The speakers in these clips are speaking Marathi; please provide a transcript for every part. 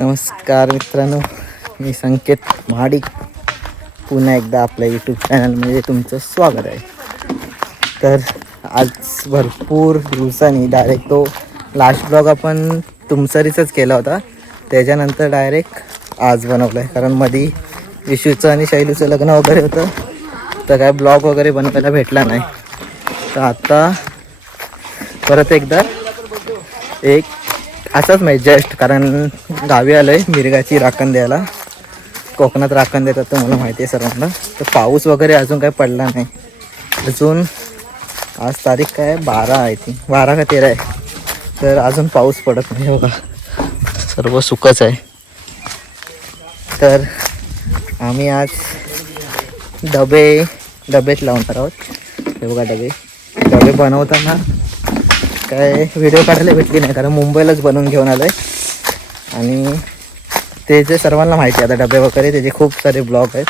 नमस्कार मित्रांनो, मी संकेत महाडिक पुन्हा एकदा आपल्या यूट्यूब चॅनलमध्ये तुमचं स्वागत आहे. तर आज भरपूर दिवसांनी डायरेक्ट तो लास्ट ब्लॉग आपण तुमसरीचाच केला होता, त्याच्यानंतर डायरेक्ट आज बनवला आहे. कारण मधी विशूचं आणि शैलूचं लग्न वगैरे होतं, तर काय ब्लॉग वगैरे बनवायला भेटला नाही. तर आता परत एकदा एक असाच माहीत जस्ट, कारण गावी आलो आहे मिरगाची राखण द्यायला. कोकणात राखण देतात तर मला माहिती आहे सर्वांना. तर पाऊस वगैरे अजून काय पडला नाही. अजून आज तारीख काय 12 आहे, ती 12 का 13 आहे. तर अजून पाऊस पडत नाही बघा, सर्व सुकच आहे. तर आम्ही आज डबेच लावणार आहोत. हे बघा डबे बनवताना काय व्हिडिओ काढायला भेटली नाही, कारण मुंबईलाच बनवून घेऊन आलो आहे. आणि ते जे सर्वांना माहिती आहे आता डबे वगैरे त्याचे खूप सारे ब्लॉग आहेत,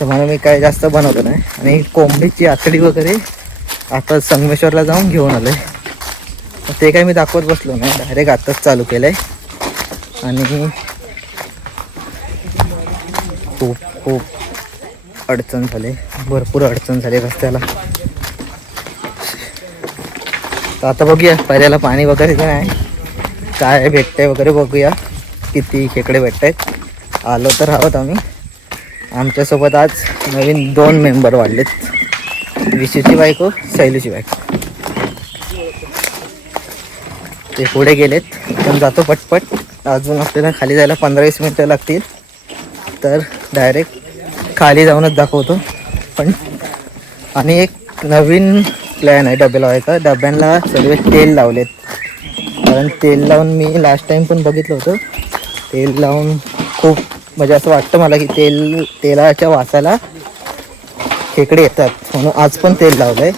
तर म्हणून मी काय जास्त बनवतो नाही. आणि कोंबडीची आतडी वगैरे आता संगमेश्वरला जाऊन घेऊन आलो आहे, ते काय मी दाखवत बसलो नाही, डायरेक्ट आत्ताच चालू केलं आहे. आणि खूप अडचण झाली, भरपूर अडचण झाली रस्त्याला. तर आता बघूया पर्याला पाणी वगैरे नाही, काय भेटतंय वगैरे बघूया, किती खेकडे भेटत आहेत. आलो तर आहोत आम्ही. आमच्यासोबत आज नवीन 2 मेंबर वाढलेत, विशूची बायको, शैलूची बायको. ते पुढे गेलेत, पण जातो पटपट. अजून आपल्याला खाली जायला 15-20 मिनटं लागतील, तर डायरेक्ट खाली जाऊनच दाखवतो. पण आणि एक नवीन प्लॅन आहे डबे लावायचा. डब्यांना सर्व तेल लावलेत, कारण तेल लावून मी लास्ट टाईम पण बघितलं होतं. तेल लावून खूप म्हणजे असं वाटतं मला की तेलाच्या वासाला खेकडे येतात, म्हणून आज पण तेल लावलं आहे.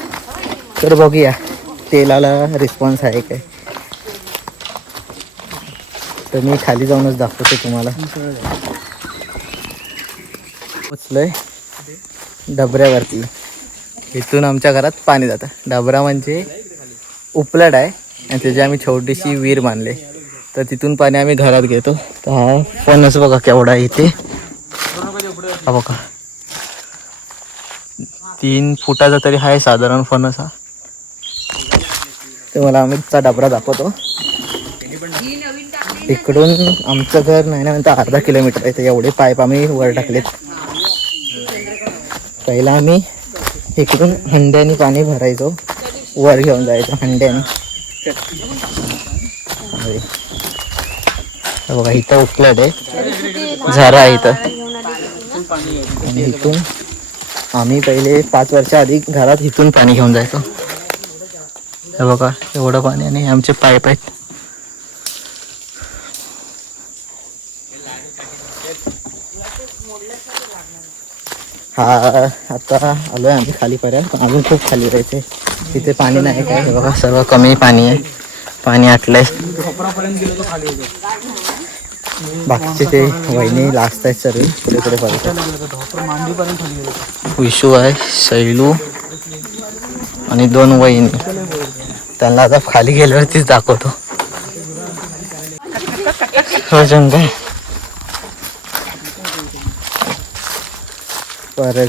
तर बघूया तेलाला रिस्पॉन्स आहे काय. तर मी खाली जाऊनच दाखवतो तुम्हाला. पोचलोय डबऱ्यावरती. इथून आमच्या घरात पाणी जातं. डबरा म्हणजे उपलट आहे आणि त्याची आम्ही छोटीशी विहीर बांधली, तर तिथून पाणी आम्ही घरात घेतो. तर हा फणस बघा केवढा आहे इथे, हा बघा 3 फुटाचा तरी आहे साधारण फणस हा. तर मला आम्हीचा डबरा दाखवतो. इकडून आमचं घर नाही ना म्हणता अर्धा किलोमीटर आहे, तर एवढे पाईप आम्ही वर टाकलेत. पहिला आम्ही इकडून हंड्याने पाणी भरायचो, वर घेऊन जायचो हंड्याने. बघा इथं उपलट आहे, झरा आहे इथं. आणि इथून आम्ही पहिले 5 वर्षा आधी घरात इथून पाणी घेऊन जायचो. हे बघा एवढं पाणी आणि आमचे पाईप आहेत. हा आता आलोय आम्ही खाली पर्यंत, पण अजून खूप खाली राहायचे. तिथे पाणी नाही काय, हे बघा सर्व कमी पाणी आहे, पाणी आटलंय. बाकीचे ते वहिनी लास्ट आहेत सर्व पुढे पर्यंत. विशू आहे, शैलू आणि 2 वहिनी. त्यांना आता खाली गेल्यावरतीच दाखवतो. हो जंगल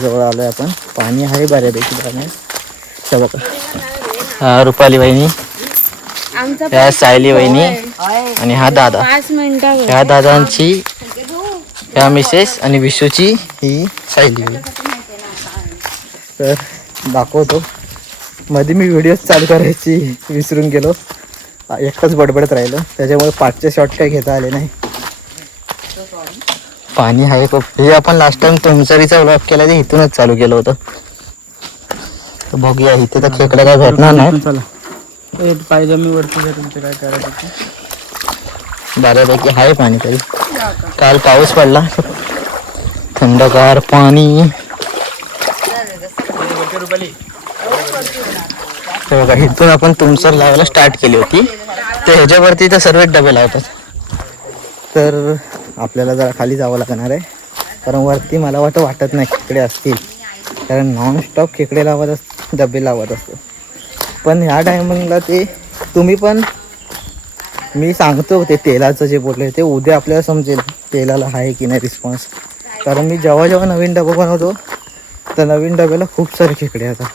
जवळ आलोय आपण. पाणी आहे बऱ्यापैकी पाण्यात. बघा हा रुपाली वहिनी, ह्या सायली वहिनी आणि हा दादा. ह्या दादांची ह्या मिसेस आणि विशूची ही सायली. तर दाखवतो. मध्ये मी व्हिडिओ चालू करायची विसरून गेलो, एकटाच बडबडत राहिलो, त्याच्यामुळे 5चे शॉट काही घेता आले नाही. पाणी आहे खूप. हे आपण लास्ट टाइम तुमसरीचा व्लॉग केला, ते इथूनच चालू केलं होतं. तर बघूया इथे तर खेकडे काय भेटणार नाही. पाहिजे मी वरती तुमचं काय करायचं. बऱ्यापैकी आहे पाणी तरी. काल पाऊस पडला, थंडगार पाणी. बघा इथून आपण तुमसर लावायला स्टार्ट केली होती, तर ह्याच्यावरती तर सर्व डबे लावतात. तर आपल्याला जरा खाली जावं लागणार आहे, कारण वरती मला वाटत नाही खेकडे असतील, कारण नॉनस्टॉप खेकडे डबे लावत असतो. पण ह्या टायमिंगला ते तुम्ही पण मी सांगतो ते तेलाचं जे बोलले ते उद्या आपल्याला समजेल तेलाला आहे की नाही रिस्पॉन्स. कारण मी जेव्हा जेव्हा नवीन डबा बनवतो तर नवीन डब्याला खूप सारे खेकडे येतात.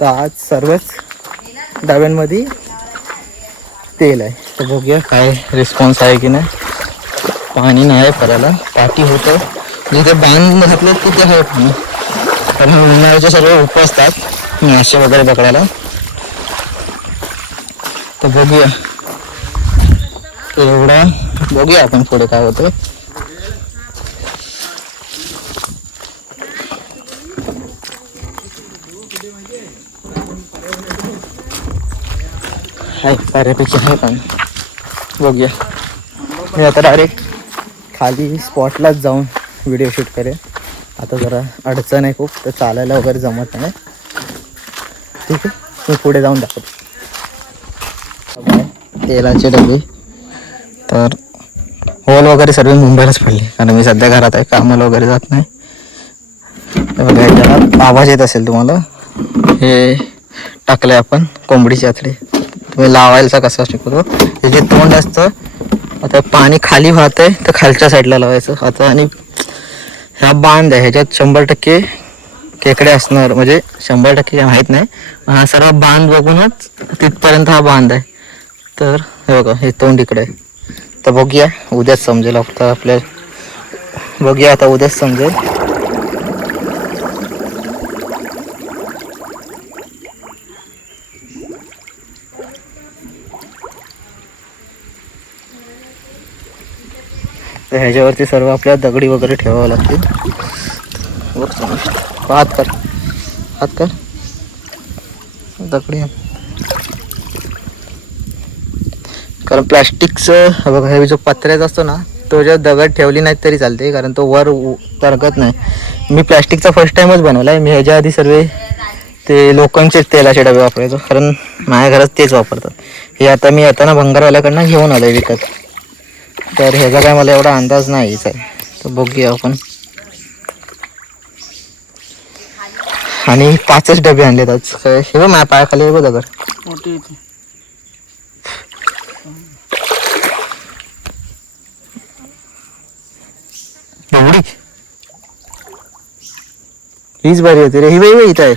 तर आज सर्वच डब्यांमध्ये तेल आहे. तर बघूया काय रिस्पॉन्स आहे की नाही. पाणी नाही पडायला, पाठी होतं जिथे बांध घातलं तिथे आहे पाणी. कारण उन्हाळ्याचे सर्व उपसतात मासे वगैरे पकडायला. तर बघूया एवढा, बघूया आपण पुढे काय होतं. आहे बऱ्यापैकी आहे पाणी. बघूया. मी आता डायरेक्ट खाली स्पॉटलाच जाऊन व्हिडिओ शूट करेन. आता जरा अडचण आहे खूप, तर चालायला वगैरे जमत नाही. ठीक आहे, मी पुढे जाऊन दाखवतो. तेलाचे डबे तर होल वगैरे सर्व मुंबईलाच पडले, कारण मी सध्या घरात आहे, कामाला वगैरे जात नाही. बघा याच्यात आवाज येत असेल तुम्हाला. हे टाकले आपण कोंबडीचे आथडे. तुम्ही लावायचा कसा शिकवतो. हे जे तोंड असतं, आता पाणी खाली वाहत आहे तर खालच्या साईडला लावायचं आता. आणि ह्या बांध आहे, ह्याच्यात 100% खेकडे असणार, म्हणजे 100% माहीत नाही. हा सर्व बांध बघूनच तिथपर्यंत हा बांध आहे. तर हे बघा, हे तोंड इकडे आहे. तर बघूया उद्याच समजेल आपल्याला. बघूया आता उद्याच समजेल. तर ह्याच्यावरती सर्व आपल्याला दगडी वगैरे ठेवावं लागतील. हात कर, हात कर, दगडी. कारण प्लॅस्टिकचं बघा, हे जो पत्र्याचा असतो ना, तो जर दगड ठेवली नाही तरी चालते, कारण तो वर तरंगत नाही. मी प्लॅस्टिकचा फर्स्ट टाइमच बनवला आहे. मी ह्याच्या आधी सर्व ते लोखंडचे तेलाचे डबे वापरायचो, कारण माझ्या घरात तेच वापरतात. हे आता मी येताना भंगारवाल्याकडनं घेऊन आलो विकत. तर ह्याचा काय मला एवढा अंदाज नाहीच आहे. तर बघूया आपण. आणि 5च डबे आणलेत आज. हे बघ माझ्या पायाखाली हे बघ दगड मोठी. हीच बरी होती रे. ही बाई इथं आहे.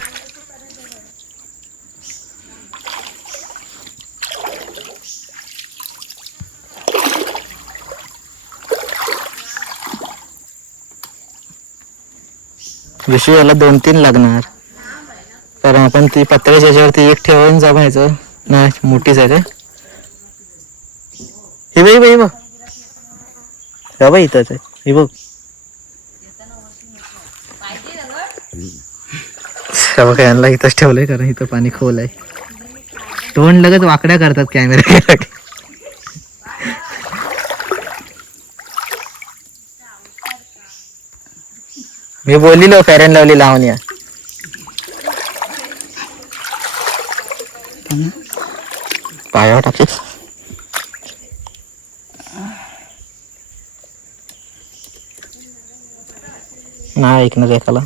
विषय याला 2-3 लागणार, कारण आपण ती पत्र्याच्या याच्यावरती एक ठेवून जमायचं नाही. मोठीच आहे रे ही बाई बघ. हा बाई इथंच आहे. ही बघ, बघा यांना इथंच ठेवलंय, कारण इथं पाणी खोल आहे. तोंड लगेच वाकड्या करतात कॅमेरा. मी बोललेलो फेअर अँड लवली लावून या. पायावर टाकली नाही ऐकणार एकाला.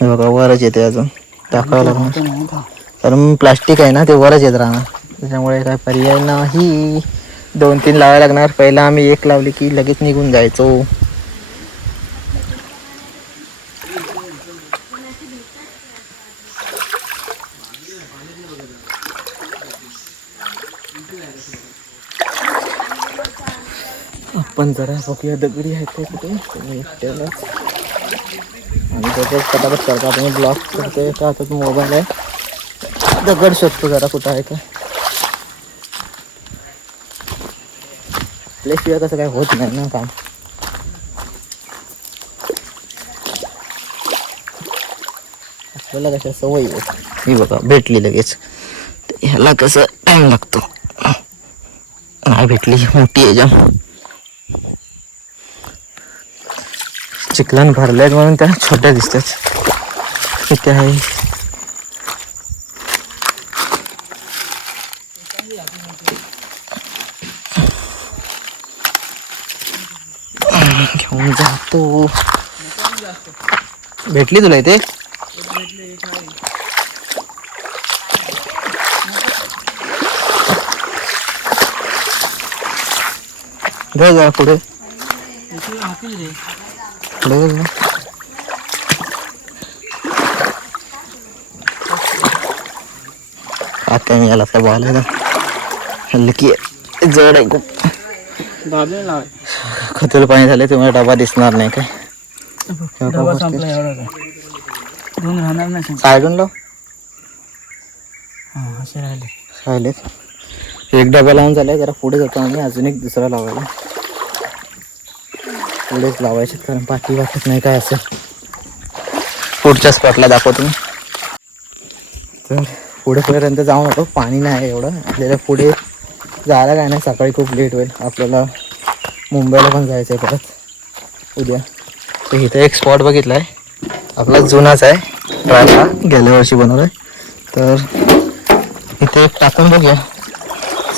हे बघा वरच येते, अजून टाकावं लागणार, कारण प्लास्टिक आहे ना, ते वरच येत राहणार. त्याच्यामुळे काय पर्याय नाही. 2-3 लावायला लागणार. पहिला आम्ही एक लावली की लगेच निघून जायचो. आपण जरा बघूया दगडी आहेत काय कुठे. एकट्यालाच आणि त्याच्याच पटापट करता. तुम्ही ब्लॉक करते का आता मोबाईल आहे, दगड शोधतो जरा कुठं आहे का. आपल्याशिवाय कसं काय होत नाही ना काम. आपल्याला कशा सवय होत. ही बघा भेटली लगेच. ह्याला कसं टाइम लागतो. नाही भेटली, मोठी आहे जाम. चिखलान भरल्यात म्हणून त्या छोट्या दिसतात. इथे आहे घेऊन जातो. भेटली तुला इथे? पुढे जा पुढे पुढे जा. आता मी याला काय बोलायला हल्ली जड आहे खूप. खतूल पाणी झाले तुम्हाला डबा दिसणार नाही काय. सायडून लाव. राहिले एक डबा लावून झालाय. जरा पुढे जातो आम्ही अजून एक दुसरा लावायला. पुढेच लावायचे कारण पाठी वाटत नाही काय असेल. पुढच्या स्पॉटला दाखवतो मी. तर पुढेपर्यंत जाऊ नको, पाणी नाही एवढं आपल्याला. पुढे जायला काय नाही, सकाळी खूप लेट होईल आपल्याला. मुंबईला पण जायचं आहे परत उद्या. तर इथं एक स्पॉट बघितला आहे आपला, जुनाच आहे, ट्रायला गेल्या वर्षी बनवला आहे. तर इथे एक टाकून बघूया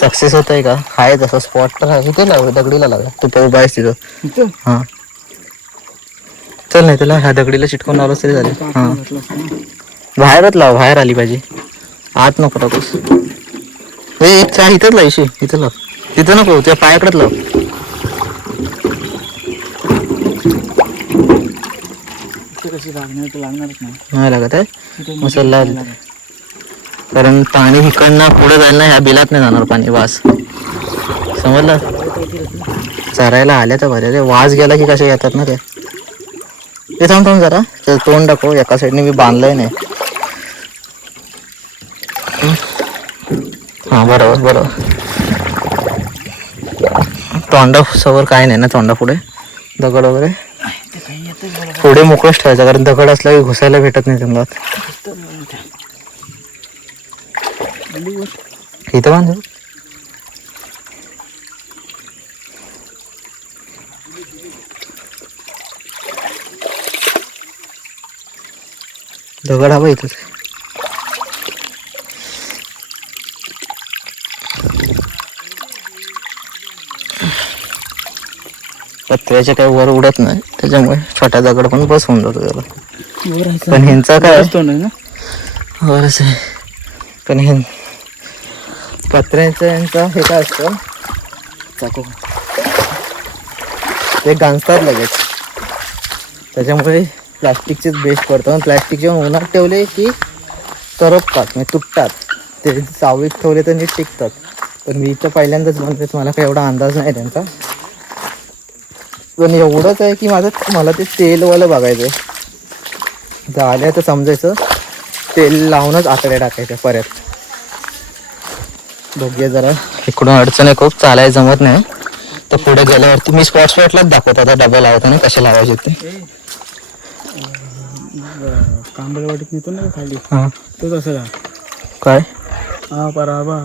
सक्सेस होत आहे का. आहे तसं स्पॉट तर आहे. इथे लावू, दगडीला लावूया. तू उभा आहेस तिथं. हां चल, नाही त्याला ह्या दगडीला चिटकून लावलं तरी झाले. हां बाहेरच लाव, बाहेर आली पाहिजे, आत नको टाकूस. इथंच लावशी, इथं लाव. तिथं नको, त्या पायाकडेच लाव. नाही लागत आहे मसाला, कारण पाणी इकडनं पुढे जायला ना, ह्या बिलात नाही जाणार पाणी. वास समजलं. चरायला आल्या तर बऱ्या रे, वास गेला की कशा येतात ना ते. ते थांब जरा, ते तोंड टाकू. एका साईडने मी बांधलंय नाही. हां बरोबर बरोबर. तोंडा समोर काय नाही ना, तोंडा पुढे दगड वगैरे. पुढे मोकळंच ठेवायचं कारण दगड असला की घुसायला भेटत नाही त्यांना. इथं बांध. दगड हवा इथंच. पत्र्याचे काही वर उडत नाही त्याच्यामुळे छोटा दगड पण बस होऊन जातो त्याला. पण ह्यांचा काय वरच आहे. पण हे पत्र्याचं यांचा हे काय असतं, चाकू ते गांजतात लगेच. त्याच्यामुळे प्लास्टिकचेच बेस्ट पडतं. प्लास्टिकचे उन्हात ठेवले की करपतात, म्हणजे तुटतात. ते सावलीत ठेवले तर नीट टिकतात. पण मी इथं पहिल्यांदाच बनते, मला काही एवढा अंदाज नाही त्यांचा. पण एवढंच आहे की मला ते तेलवालं बघायचं आहे. झालं तर समजायचं तेल लावूनच आतड्या टाकायच्या परत. बघूया जरा. इकडून अडचण आहे खूप, चालायला जमत नाही. तर पुढे गेल्यावरती मी स्पॉटलाच दाखवतो आता डबा लावताना कसे लावायचे ते. कांबळवाडीत नेतो ना खाली. हां तो तसं काय. हा बराबा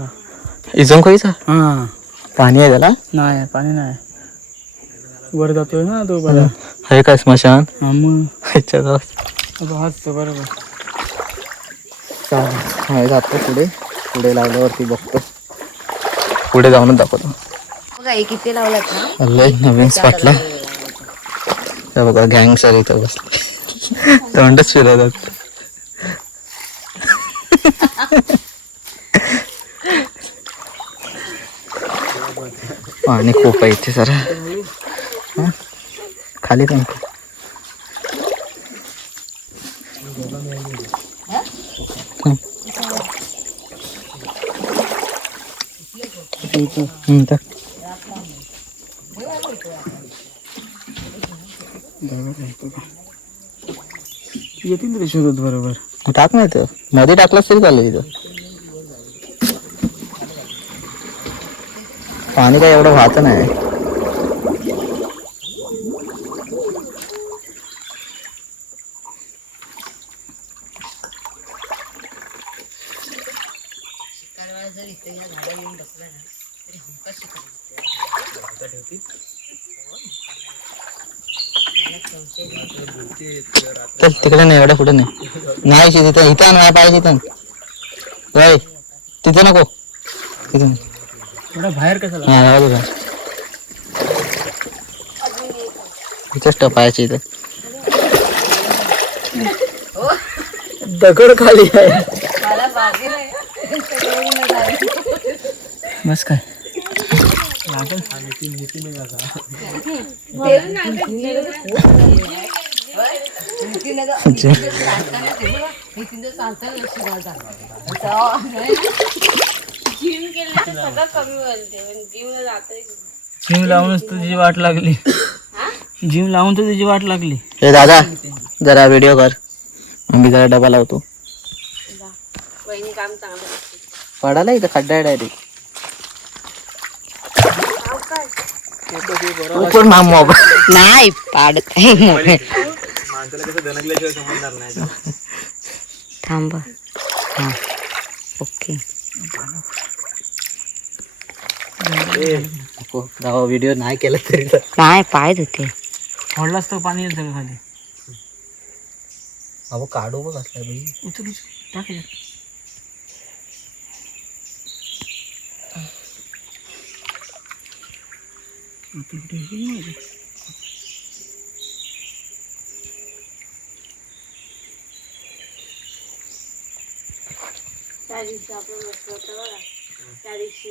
इजम खायचा. हां पाणी आहे त्याला. नाही पाणी नाही, वर जातोय ना तो बरा. आहे काय स्मशान. हा मग हाच बरोबर. चालेल जातो पुढे. पुढे लावल्यावरती बघतो, पुढे जाऊनच दाखवतो. किती लावलात ना नवीन स्पॉटला. बघा गँग सर इथं बसले, तोंडच फिरवतात. पाणी खूप आहे इथे सर. खाली पण येतील रे शोधत बरोबर. टाक नाही तर मध्ये टाकलास तरी चालेल. इथं पाणी काय एवढं वाहत नाही. चल तिकडे नाही, एवढ्या पुढे नाही. तिथं इथं नाही पाहिजे. तिथं बाय तिथे नको. तिथं थोडा बाहेर कसं बघा इथंच टपायची. इथं दगड खाली आहे. बस काय जिम लावूनच तुझी वाट लागली. जिम लावून तर तुझी वाट लागली. ए दादा जरा व्हिडिओ कर, मी जरा डबा लावतो. पडाला इथं खड्डा आहे डायरेक्ट. नाही पाडत थांब. हा ओके. व्हिडिओ नाही केला तरी नाही पाय धुते. फोडलास तर पाणी येईल सगळं खाली. अहो काढू बघ असला बाई. उचल टाक. त्या दिवशी आपण बसलो होतो बघा, त्या दिवशी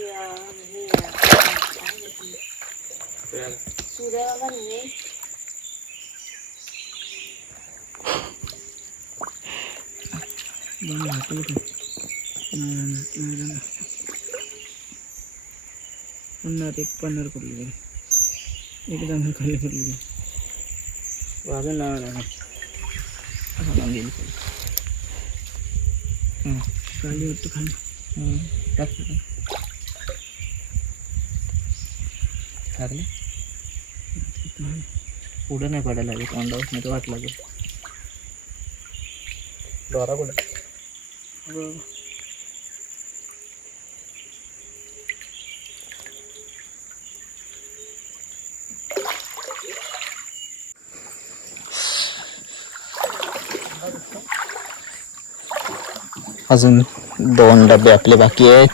सूर्य बघा नाही पन्नार पडली एकदम खाली पडली. वाजून लावायला खाली वाटतं खाली. लागले पुढं नाही पडायला लागेल. तोंडावर नाही तर वाट लागेल. दोरा कुठं अजून 2 डबे आपले बाकी आहेत.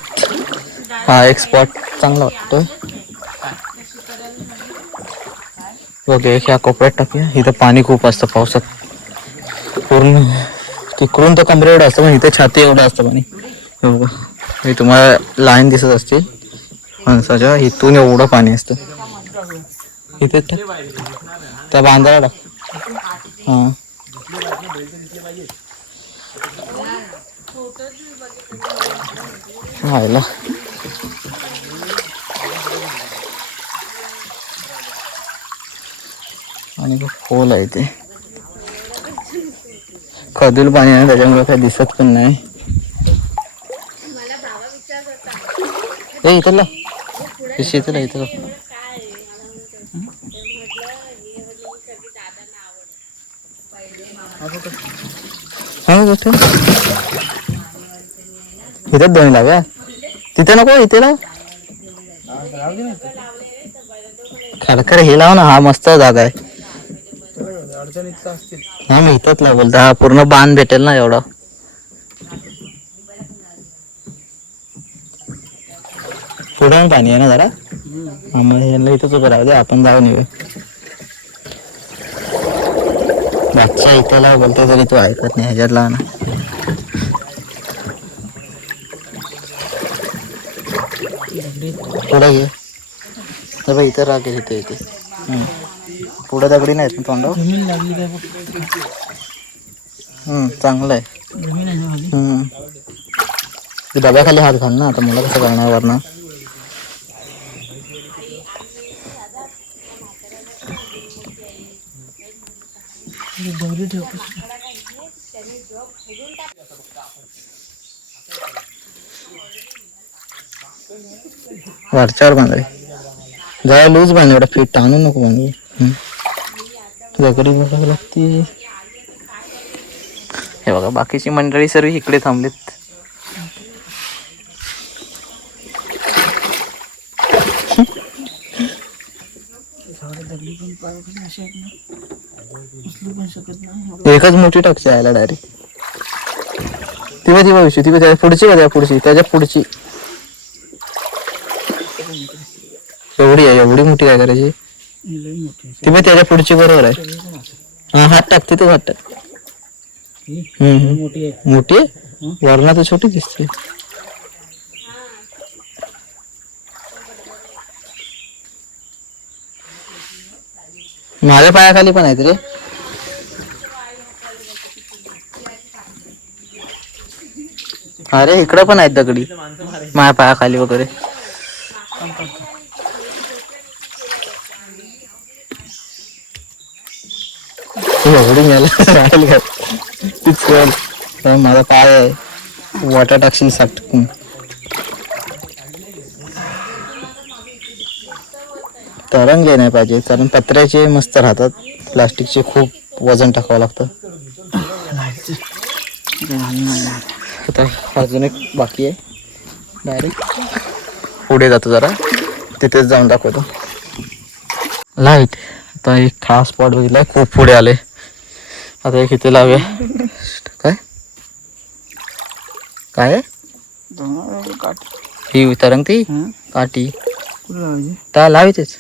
हा एक स्पॉट चांगला वाटतोय. ओके ह्या कोपऱ्यात टाकूया. इथं पाणी खूप असतं पावसात. पूर्ण तिकडून तर कमरे एवढं असतं, पण इथे छाती एवढं असतं पाणी. हे बघा हे तुम्हाला लाईन दिसत असते माणसाच्या. इथून एवढं पाणी असतं. इथे त्या बांधायला टाक. हां हायला आणि खूप खोल आहे ते. खदूल पाणी आहे त्याच्यामुळे काही दिसत पण नाही. इथं ला इथं इथं इथेच दोन्ही लाव्या. तिथे नको इथे लाव. खडखर हे लाव ना. हा मस्त जागा आहे. हा मी इथंच लाव बोलता. हा पूर्ण बांध भेटेल ना एवढा. पुढे पाणी आहे ना जरा. मग यांना इथंच उभं राहू दे. आपण जाऊन येऊ. बादशाह इथं लाव बोलतो तरी तू ऐकत नाही. ह्याच्यात लाव ना. पुढं घे. तर भाई इथं राहते इथे इथे. पुढं दगडी नाहीत ना तोंडावर. जमीन लागली काय चांगलं आहे. जमीन आहे ना खाली. डब्याखाली हात घाल ना. आता मला कसं करणार वरना. दगडी ठेव. वरच्यावर बांधाय जरा लूज बांध. एवढा फिट टाणू नको बांधू. दगडी बघावं लागते. हे बघा बाकीची मंडळी सर्व इकडे थांबलेत. एकच मोठी टाकची यायला डायरेक्ट. ती विषय ती त्याच्या पुढची का त्याच्या पुढची एवढी आहे. एवढी मोठी काय करायची. ती पण त्याच्या पुढची बरोबर आहे. हा हात टाक. तिथे हात टाक. मोठी आहे. वरना तर छोटी दिसते. माझ्या पायाखाली पण आहेत रे. अरे इकडं पण आहेत दगडी माझ्या पायाखाली वगैरे. एवढी मला माझा पाय आहे वाटा टाकशील साठकून. तरंगले नाही पाहिजे कारण पत्र्याचे मस्त राहतात, प्लास्टिकचे खूप वजन टाकावं लागतं. आता अजून एक बाकी आहे, डायरेक्ट पुढे जातो जरा, तिथेच जाऊन दाखवतो लाईट. आता एक खास स्पॉट बघितलाय, खूप पुढे आले. आता एक इथे लावूया. काय काय ही तरंगती काठी त्या लावायचेच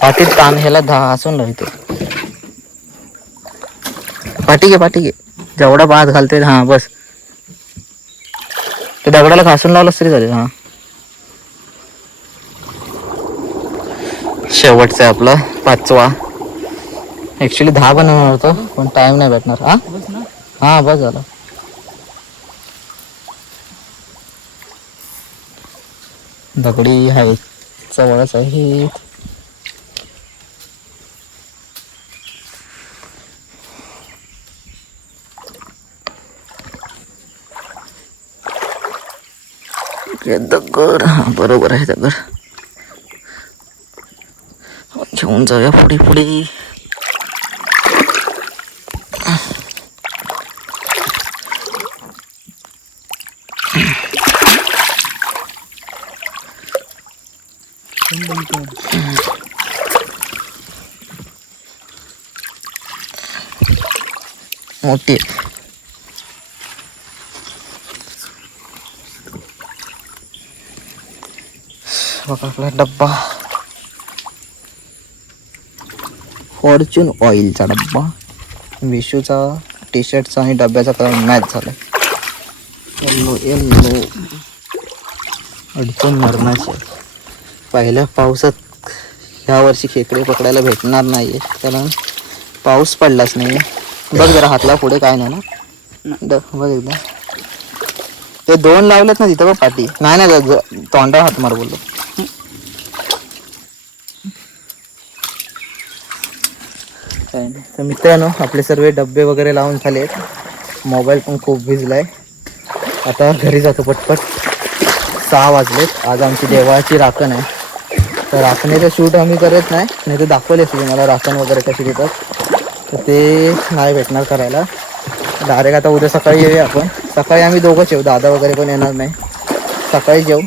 पाठीत ताण ह्याला हसून लावतो. पाठी घे जेवढा भात घालते. हा बस ते दगडाला घासून लावलंच तरी चालेल. हा शेवटचा आहे आपला 5वा. ऍक्च्युली 10 बनवणार होतो पण टाइम नाही भेटणार. हा बस झालं. दगडी आहेत जवळच आहेत. दगड हा बरोबर आहे. दगड घेऊन जाऊया पुढे पुढे. मोठी बघा आपला डब्बा, फॉर्च्यून ऑइलचा डब्बा. विशूचा टी शर्टचा आणि डब्याचा कलर मॅच झाला. येल्लो येल्लो अडचण मरणाची. पहिल्या पावसात ह्या वर्षी खेकडे पकडायला भेटणार नाहीये कारण पाऊस पडलाच नाही. बघ जरा हातला पुढे काय नाही ना. बघ एकदा ते 2 लावलेत ना तिथं बघ पाठी. नाही तोंडावर हात मार बोललो. तर मित्रांनो आपले सर्व डब्बे वगैरे लावून झालेत. मोबाईल पण खूप भिजलाय. आता घरी जातो पटपट. 6 वाजलेत. आज आमची देवाची राखण आहे. तर राखणीचं शूट आम्ही करत नाही तर दाखवले असते मला राखण वगैरे कशी देतात. तर ते नाही भेटणार करायला. डायरेक्ट आता उद्या सकाळी येऊया आपण. सकाळी आम्ही दोघंच येऊ, दादा वगैरे पण येणार नाही. सकाळी जेऊ.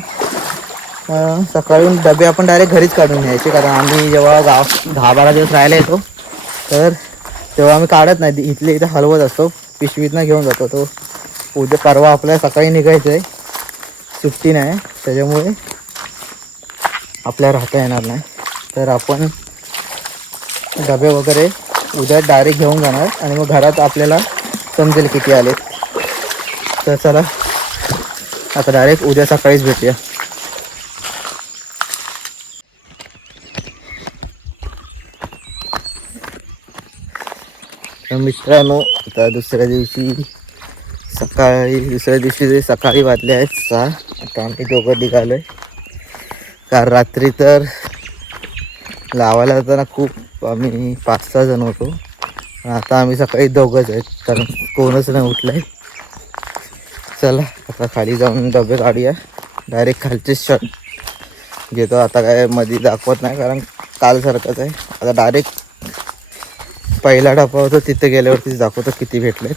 सकाळून डबे आपण डायरेक्ट घरीच काढून न्यायचे कारण आम्ही जेव्हा 10-12 दिवस राहायला येतो तर तेव्हा आम्ही काढत नाही, इथले इथं हलवत असतो, पिशवीतनं घेऊन जातो. तो उद्या परवा आपल्याला सकाळी निघायचं आहे, सुट्टी नाही त्याच्यामुळे आपल्याला राहता येणार नाही. तर आपण डबे वगैरे उद्या डायरेक्ट घेऊन जाणार आणि मग घरात आपल्याला समजेल किती आले. तर चला आता डायरेक्ट उद्या सकाळीच भेटूया. मित्रांनो आता दुसऱ्या दिवशी सकाळी वाजले आहेत 6. आता आम्ही दोघं निघालोय कारण रात्री तर लावायला जाताना खूप आम्ही 5-6 जण होतो. आता आम्ही सकाळी दोघंच आहेत कारण कोणच नाही उठलंय. चला आता खाली जाऊन डबे काढूया. डायरेक्ट खालचेच शॉट घेतो. आता काय मध्ये दाखवत नाही कारण कालसारखंच आहे. आता डायरेक्ट पहिला डबा होता तिथे गेल्यावरतीच दाखवतो किती भेटलेत.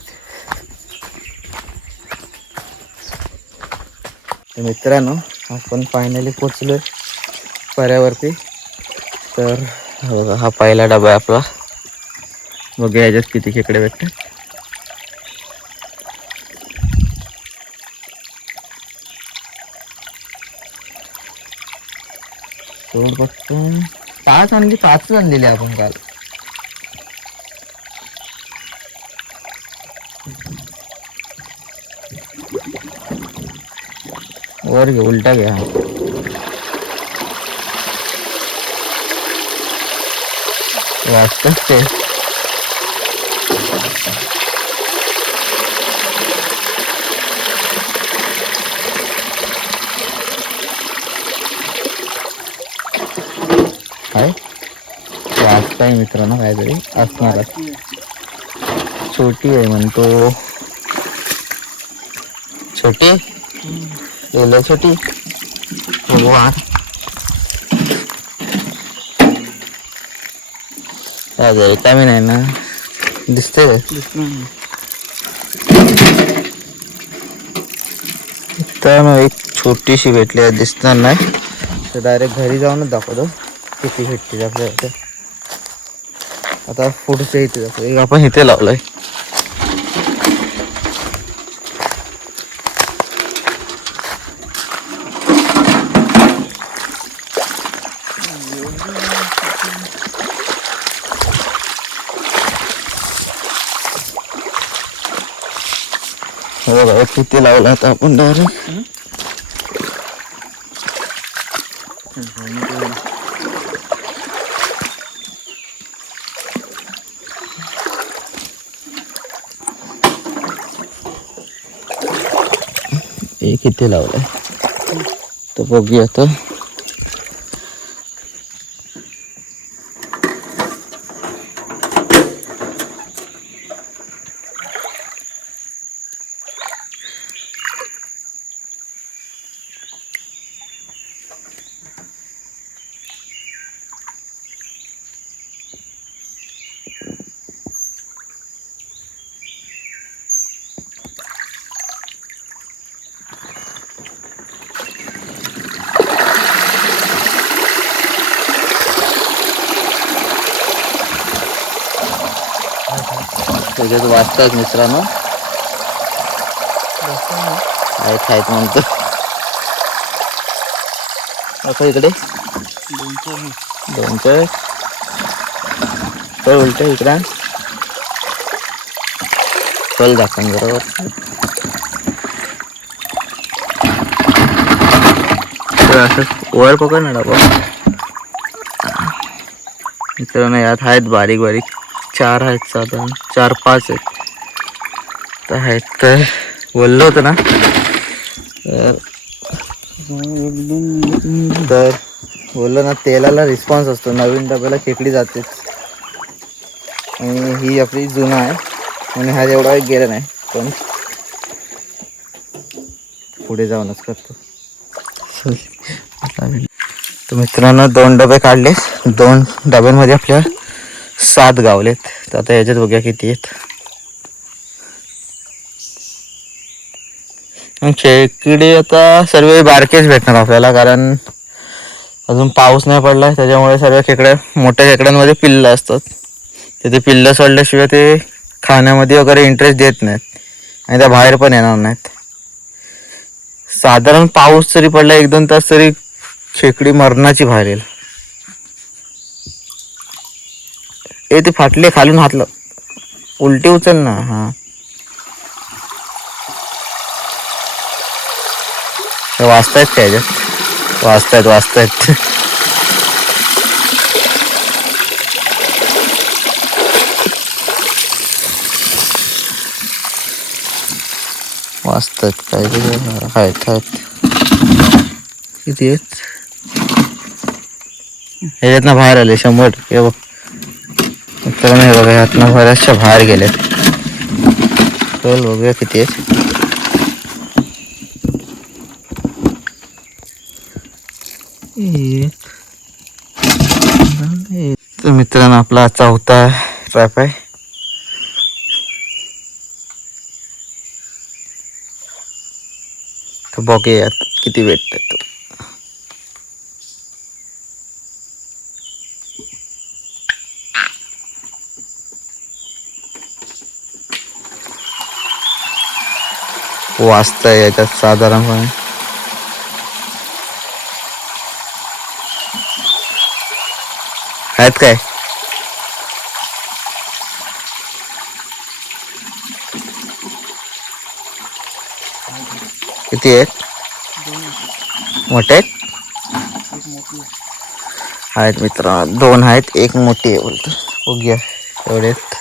मित्रांनो आपण फायनली पोचलोय पर्यावरती. तर हा पहिला डबा आहे आपला. बघूया याच्यात किती खेकडे भेटतात. फक्त 5 आणलेले आपण काल. वर घे, उलटा घ्या. वाटतंच ते. काय वाटतंय मित्रांनो, काहीतरी असणार. छोटी आहे म्हणतो. छोटी लय छोटी. वा कमी नाही ना, दिसते तर एक छोटीशी भेटली आहे, दिसणार नाही तर डायरेक्ट घरी जाऊनच दाखवतो किती भेटते आपल्याला. आता पुढच्या इथे जातो. एक आपण इथे लावलंय. हो बाबा किती लावला आता आपण डायरेक्ट. हे किती लावलाय तर बघूया आता. त्याच्यात वाचतात मित्रांनो, आहेत म्हणतो. आता इकडे दोनचं तर उलट इकडं चल दाखवून बरोबर. असं वर पकड ना डबा मित्रांनो. यात आहेत बारीक बारीक 4 आहेत, साधारण 4-5 आहेत. तर बोललो होतं ना, तर बोललो ना तेलाला रिस्पॉन्स असतो. नवीन डब्याला खेकडी जातेच आणि ही आपली जुना आहे आणि हा एवढा एक गेला नाही, पण पुढे जाऊनच करतो. तर मित्रांनो 2 डबे काढले. 2 डब्यांमध्ये आपल्या 7 गावलेत. तर आता याच्यात बघूया किती आहेत. खेकडे आता सर्व बारकेच भेटणार आपल्याला, कारण अजून पाऊस नाही पडला. त्याच्यामुळे सर्व खेकड्या, मोठ्या खेकड्यांमध्ये पिल्लं असतात. तर ते पिल्लं सोडल्याशिवाय ते खाण्यामध्ये वगैरे इंटरेस्ट देत नाहीत आणि त्या बाहेर पण येणार नाहीत. साधारण पाऊस जरी पडला 1-2 तास तरी खेकडी मरणाची बाहेर येईल. ते फाटले खालून हातलं उलटी उचल ना. हा वाचतायत काय ह्याच्यात? वाचतायत. वाचतायत काय आहेत. किती आहेत ह्याच्यात ना बाहेर आले 100%. बघ मित्रांनो, हे बघा ह्यातनं बऱ्याचशा बाहेर गेलेत. चल बघूया किती आहेत. तर मित्रांनो आपला 4था ट्रॅप आहे. तर बघूया किती भेटतात. वाचताय याच्यात साधारणपणे आहेत काय. किती आहेत? मोठे आहेत मित्रांनो. 2 आहेत, एक मोठी आहे बोलतो. बघूया एवढ्यात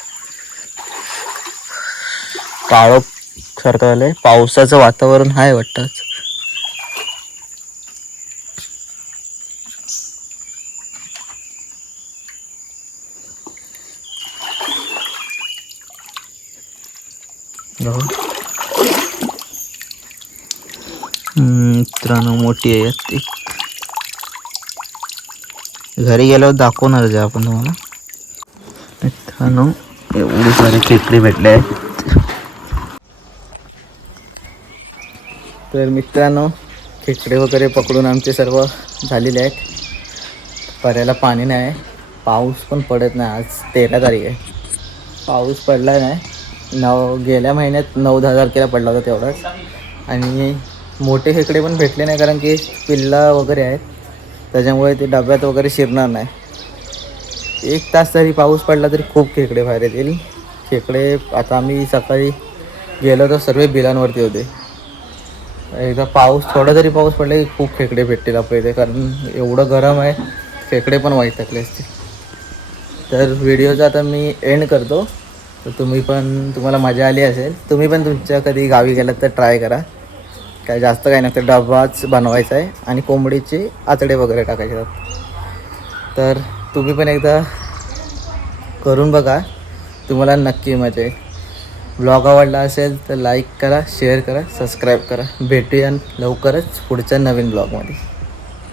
काळो सारखं झालंय. पावसाचं वातावरण आहे वाटतं. मित्रांनो मोठी आहे ती. घरी गेल्यावर दाखवणार जे आपण तुम्हाला. मित्रांनो एवढी सारी खेकडे भेटले आहेत. तर मित्रांनो खेकडे वगैरे पकडून आमचे सर्व झालेले आहेत. पर्याला पाणी नाही, पाऊस पण पडत नाही. आज 13 तारीख आहे, पाऊस पडला नाही. गेल्या महिन्यात 9-10 तारखेला पडला होता तेवढाच. आणि मोठे खेकडे पण भेटले नाही कारण की पिल्ला वगैरे आहेत, त्याच्यामुळे ते डब्यात वगैरे शिरणार नाही. 1 तास तरी पाऊस पडला तरी खूप खेकडे बाहेर येतील. खेकडे आता आम्ही सकाळी गेलो तर सर्व बिलांवरती होते. एकदा थोडा जरी पाऊस पडला की खूप खेकडे भेटतील आपल्या इथे, कारण एवढं गरम आहे. खेकडे पण वाईट टाकले असतील. तर व्हिडिओचा आता मी एंड करतो. तर तुम्हाला मजा आली असेल. तुम्ही पण तुमच्या कधी गावी गेलात तर ट्राय करा. काय जास्त काही नसतं, डबाच बनवायचा आहे आणि कोंबडीचे आतडे वगैरे टाकायचे आहेत. तर तुम्ही पण एकदा करून बघा, तुम्हाला नक्की मजा येईल. ब्लॉग आवडला असेल तर लाईक करा, शेअर करा, सबस्क्राईब करा. भेटूया लवकरच पुढच्या नवीन ब्लॉगमध्ये.